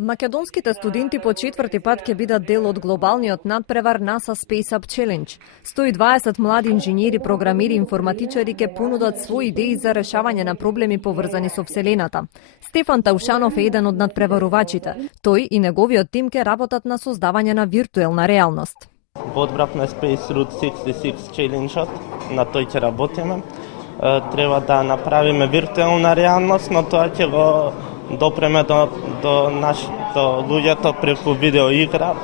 Македонските студенти по четврти пат ќе бидат дел од глобалниот надпревар NASA Space Up Challenge. 120 млади инженери, програмери и информатичари ќе понудат своји идеи за решавање на проблеми поврзани со Вселената. Стефан Таушанов е еден од надпреварувачите. Тој и неговиот тим ќе работат на создавање на виртуелна реалност. Во одбравме Space Route 66 Challenge-от, на тој ќе работиме. Треба да направиме виртуелна реалност, но тоа ќе го допреме до луѓето преку видеоигра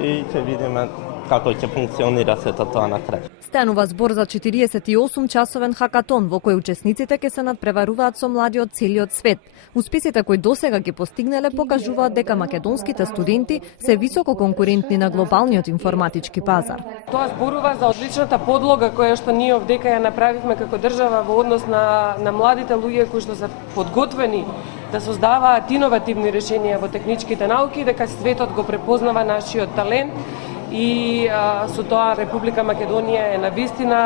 и ќе видиме како ќе функционира сето тоа на крај. Станува збор за 48-часовен хакатон во кој учесниците ќе се надпреваруваат со млади од целиот свет. Успесите кои досега ги постигнале покажуваат дека македонските студенти се високо конкурентни на глобалниот информатички пазар. Тоа зборува за одличната подлога која што ние овдека ја направивме како држава во однос на младите луѓе кои што се подготвени да создаваат иновативни решенија во техничките науки, дека светот го препознава нашиот талент и со тоа Република Македонија е навистина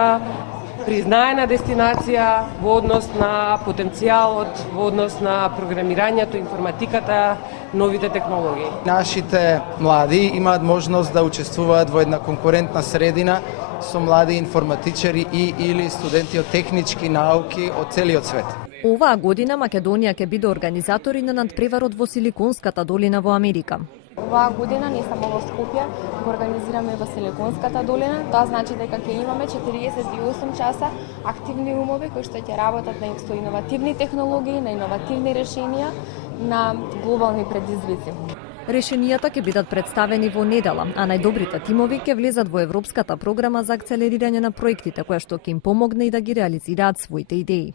признаена дестинација во однос на потенцијалот, во однос на програмирањето, информатиката, новите технологии. Нашите млади имаат можност да учествуваат во една конкурентна средина со млади информатичари и или студенти од технички науки од целиот свет. Оваа година Македонија ќе биде организатори на надпреварот во Силиконската долина во Америка. Оваа година не само во Скопје, го организираме во Силиконската долина. Тоа значи дека ќе имаме 48 часа активни умови кои што ќе работат со иновативни технологии, на иновативни решенија, на глобални предизвици. Решенијата ќе бидат представени во недела, а најдобрите тимови ќе влезат во Европската програма за акцелерирање на проектите, која што ќе им помогне и да ги реализираат своите идеи.